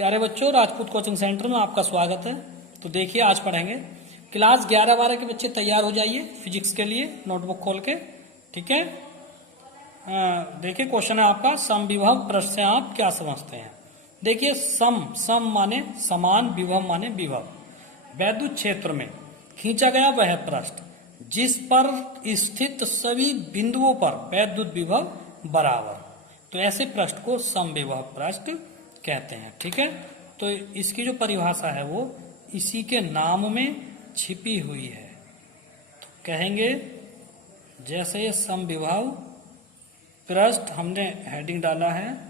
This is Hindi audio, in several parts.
प्यारे बच्चों, राजपूत कोचिंग सेंटर में आपका स्वागत है। तो देखिए, आज पढ़ेंगे क्लास 11-12 के बच्चे तैयार हो जाइए फिजिक्स के लिए, नोटबुक खोल के। ठीक है। देखिए, क्वेश्चन है आपका समविभव पृष्ठ से आप क्या समझते हैं। देखिए, सम माने समान, विभव माने विभव। वैद्युत क्षेत्र में खींचा गया वह पृष्ठ जिस पर स्थित सभी बिंदुओं पर वैद्युत विभव बराबर, तो ऐसे पृष्ठ को समविभव पृष्ठ कहते हैं। ठीक है। तो इसकी जो परिभाषा है वो इसी के नाम में छिपी हुई है। तो कहेंगे, जैसे ये समविभव पृष्ठ, हमने हेडिंग डाला है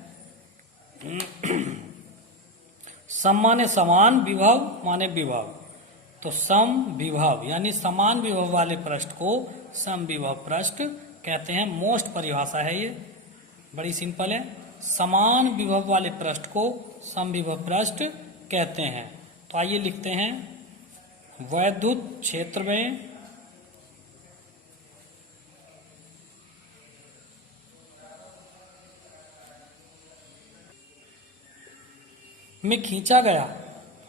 सम माने समान, विभव माने विभव, तो सम विभव यानी समान विभव वाले पृष्ठ को समविभव पृष्ठ कहते हैं। मोस्ट परिभाषा है ये, बड़ी सिंपल है। समान विभव वाले पृष्ठ को समविभव पृष्ठ कहते हैं। तो आइए लिखते हैं, वैद्युत क्षेत्र में खींचा गया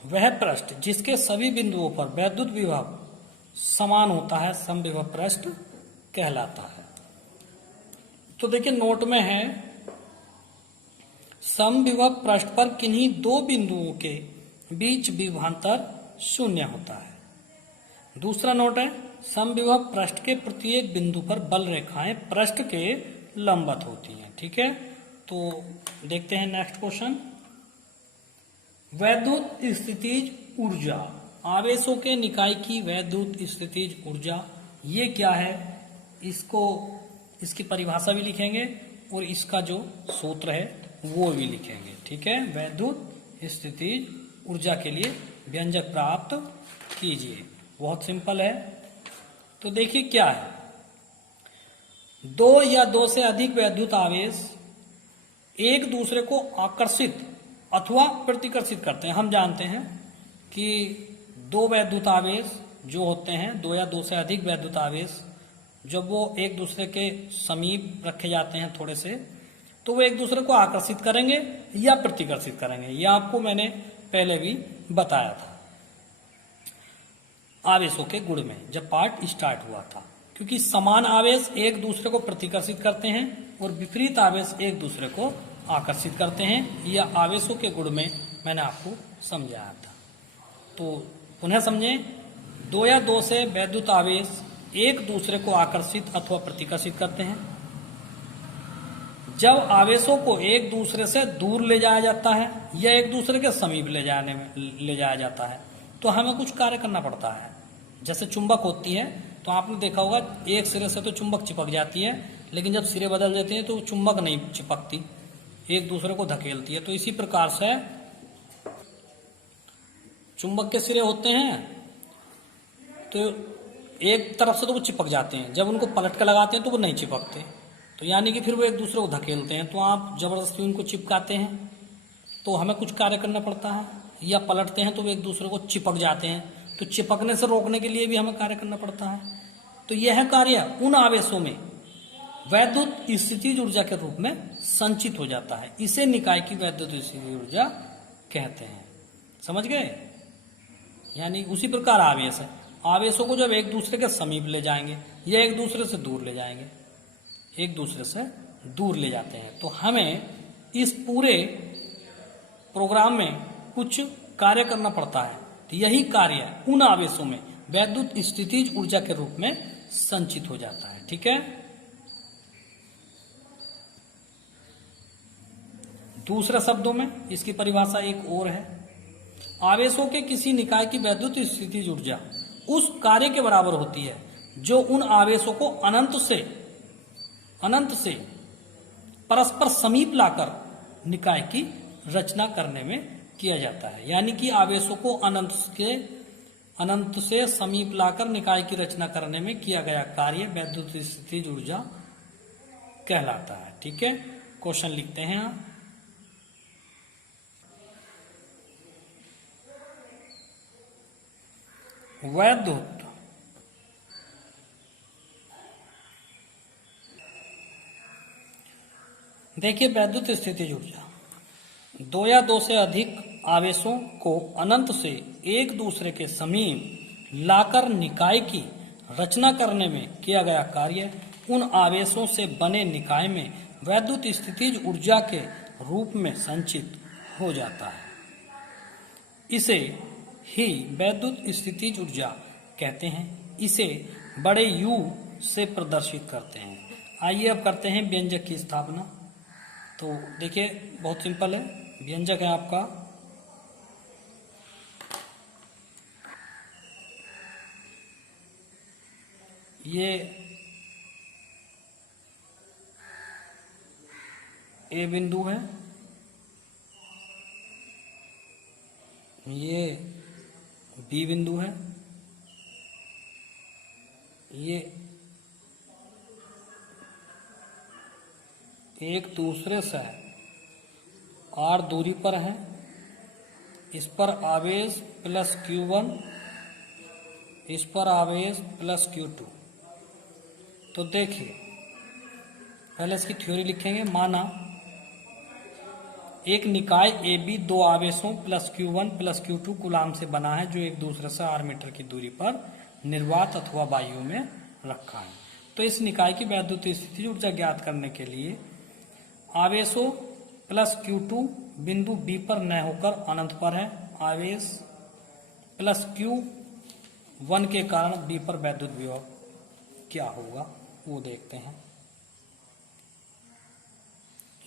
वह पृष्ठ जिसके सभी बिंदुओं पर वैद्युत विभव समान होता है समविभव पृष्ठ कहलाता है। तो देखिए, नोट में है, समविभव पृष्ठ पर किन्हीं दो बिंदुओं के बीच विभवांतर शून्य होता है। दूसरा नोट है, समविभव पृष्ठ के प्रत्येक बिंदु पर बल रेखाएं पृष्ठ के लंबवत होती हैं। ठीक है। तो देखते हैं नेक्स्ट क्वेश्चन। वैद्युत स्थितिज ऊर्जा, आवेशों के निकाय की वैद्युत स्थितिज ऊर्जा, ये क्या है, इसकी परिभाषा भी लिखेंगे और इसका जो सूत्र है वो भी लिखेंगे। ठीक है। वैद्युत स्थितिज ऊर्जा के लिए व्यंजक प्राप्त कीजिए, बहुत सिंपल है। तो देखिए क्या है, दो या दो से अधिक वैद्युत आवेश एक दूसरे को आकर्षित अथवा प्रतिकर्षित करते हैं। हम जानते हैं कि दो वैद्युत आवेश जो होते हैं, दो या दो से अधिक वैद्युत आवेश, जब वो एक दूसरे के समीप रखे जाते हैं थोड़े से, तो वो एक दूसरे को आकर्षित करेंगे या प्रतिकर्षित करेंगे। ये आपको मैंने पहले भी बताया था आवेशों के गुण में, जब पार्ट स्टार्ट हुआ था। क्योंकि समान आवेश एक दूसरे को प्रतिकर्षित करते हैं और विपरीत आवेश एक दूसरे को आकर्षित करते हैं। यह आवेशों के गुण में मैंने आपको समझाया था। तो पुनः समझें, दो या दो से वैद्युत आवेश एक दूसरे को आकर्षित अथवा प्रतिकर्षित करते हैं। जब आवेशों को एक दूसरे से दूर ले जाया जाता है या एक दूसरे के समीप ले जाया जाता है, तो हमें कुछ कार्य करना पड़ता है। जैसे चुंबक होती है, तो आपने देखा होगा, एक सिरे से तो चुंबक चिपक जाती है, लेकिन जब सिरे बदल देते हैं तो चुंबक नहीं चिपकती, एक दूसरे को धकेलती है। तो इसी प्रकार से चुंबक के सिरे होते हैं, तो एक तरफ से तो वो चिपक जाते हैं, जब उनको पलट कर लगाते हैं तो वो नहीं चिपकते, तो यानी कि फिर वो एक दूसरे को धकेलते हैं। तो आप जबरदस्ती उनको चिपकाते हैं, तो हमें कुछ कार्य करना पड़ता है, या पलटते हैं तो वो एक दूसरे को चिपक जाते हैं, तो चिपकने से रोकने के लिए भी हमें कार्य करना पड़ता है। तो यह कार्य उन आवेशों में वैद्युत स्थितिज ऊर्जा के रूप में संचित हो जाता है। इसे निकाय की वैद्युत स्थितिज ऊर्जा कहते हैं। समझ गए। यानी उसी प्रकार आवेश है, आवेशों को जब एक दूसरे के समीप ले जाएंगे या एक दूसरे से दूर ले जाएंगे, एक दूसरे से दूर ले जाते हैं, तो हमें इस पूरे प्रोग्राम में कुछ कार्य करना पड़ता है। तो यही कार्य उन आवेशों में वैद्युत स्थितिज ऊर्जा के रूप में संचित हो जाता है। ठीक है। दूसरे शब्दों में इसकी परिभाषा एक और है, आवेशों के किसी निकाय की वैद्युत स्थितिज ऊर्जा उस कार्य के बराबर होती है जो उन आवेशों को अनंत से परस्पर समीप लाकर निकाय की रचना करने में किया जाता है। यानी कि आवेशों को अनंत से समीप लाकर निकाय की रचना करने में किया गया कार्य वैद्युत स्थितिज ऊर्जा कहलाता है। ठीक है। क्वेश्चन लिखते हैं आप, वैद्युत देखिए, वैद्युत स्थितिज ऊर्जा दो या दो से अधिक आवेशों को अनंत से एक दूसरे के समीप लाकर निकाय की रचना करने में किया गया कार्य उन आवेशों से बने निकाय में वैद्युत स्थितिज ऊर्जा के रूप में संचित हो जाता है। इसे ही वैद्युत स्थितिज ऊर्जा कहते हैं। इसे बड़े U से प्रदर्शित करते हैं। आइए अब करते हैं व्यंजक की स्थापना। तो देखिए बहुत सिंपल है। व्यंजक है आपका ये A बिंदु है, ये B बिंदु है, ये एक दूसरे से R दूरी पर है। इस पर आवेश प्लस Q1, इस पर आवेश प्लस Q2। तो देखिए पहले इसकी थ्योरी लिखेंगे। माना एक निकाय AB दो आवेशों plus Q1 plus Q2 coulomb से बना है, जो एक दूसरे से R मीटर की दूरी पर निर्वात अथवा वायु में रखा है। तो इस निकाय की वैद्युत स्थितिज ऊर्जा ज्ञात करने के लिए आवेशों प्लस Q2 बिंदु B पर न होकर अनंत पर है, आवेश प्लस Q1 के कारण B पर वैद्युत विभव क्या होगा वो देखते हैं।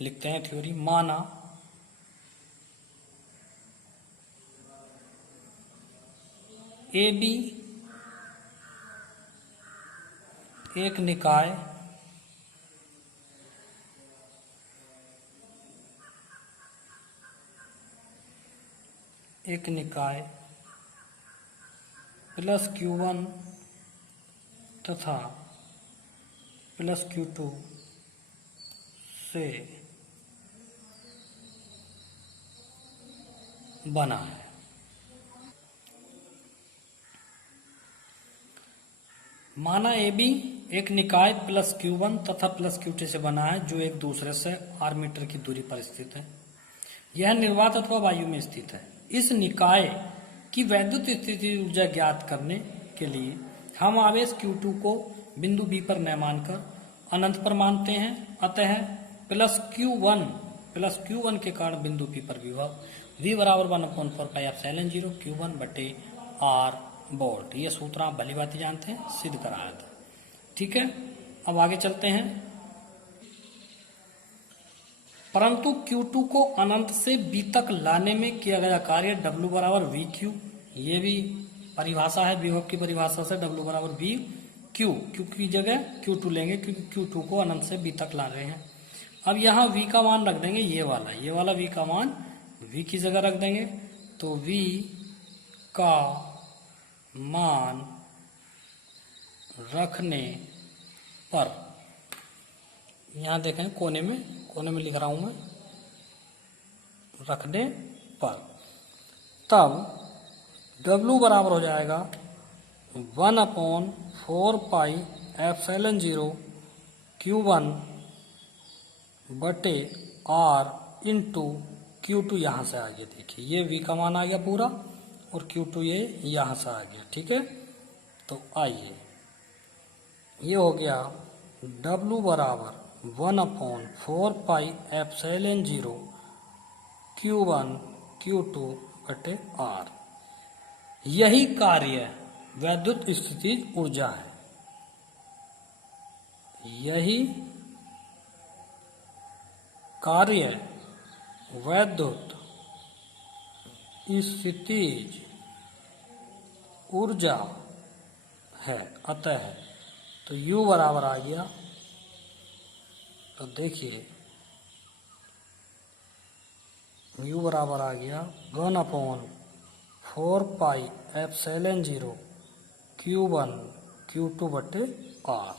लिखते हैं थ्योरी। माना AB एक निकाय प्लस Q1 तथा प्लस Q2 से बना है। माना AB एक निकाय प्लस Q1 तथा प्लस Q2 से बना है, जो एक दूसरे से R मीटर की दूरी पर स्थित है। यह निर्वात अथवा वायु में स्थित है। इस निकाय की वैद्युत स्थिति ऊर्जा ज्ञात करने के लिए हम आवेश Q2 को बिंदु B पर न मानकर अनंत पर मानते हैं। अतः प्लस Q1 के कारण बिंदु P पर विभव V बराबर 1/4πε0 Q1 बटे R वोल्ट। ये सूत्र आप भली भांति जानते हैं, सिद्ध कराया था। ठीक है, अब आगे चलते हैं। परंतु Q2 को अनंत से B तक लाने में किया गया कार्य W बराबर VQ। ये भी परिभाषा है, विभव की परिभाषा से W बराबर VQ। Q की जगह Q2 लेंगे क्योंकि Q2 को अनंत से B तक ला रहे हैं। अब यहाँ V का मान रख देंगे, ये वाला V का मान V की जगह रख देंगे। तो V का मान रखने पर, यहाँ देखें कोने में लिख रहा हूं मैं, रखने पर, तब W बराबर हो जाएगा 1/4πε0 Q1 बटे R इंटू Q2। यहाँ से आ गया, देखिए ये V का मान आ गया पूरा और Q2 ये यहाँ से आ गया। ठीक है, तो आइए ये हो गया W बराबर 1/4πε0 Q1 Q2 बटे R। यही कार्य वैद्युत स्थितिज ऊर्जा है। यही कार्य वैद्युत स्थितिज ऊर्जा है। अतः तो U बराबर आ गया, तो देखिए U बराबर आ गया 1/4πε0 Q1 Q2 बटे R।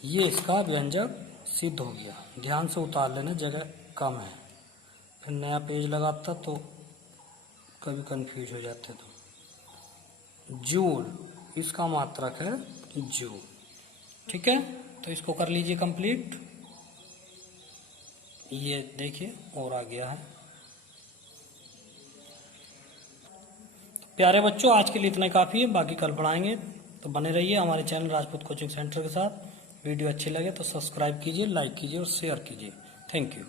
ये इसका व्यंजक सिद्ध हो गया। ध्यान से उतार लेना, जगह कम है, फिर नया पेज लगाता तो कभी कंफ्यूज हो जाते। तो जूल इसका मात्रक है जूल। ठीक है, तो इसको कर लीजिए कंप्लीट। ये देखिए और आ गया है। प्यारे बच्चों, आज के लिए इतना ही काफ़ी है, बाकी कल पढ़ाएंगे। तो बने रहिए हमारे चैनल राजपूत कोचिंग सेंटर के साथ। वीडियो अच्छी लगे तो सब्सक्राइब कीजिए, लाइक कीजिए और शेयर कीजिए। Thank you.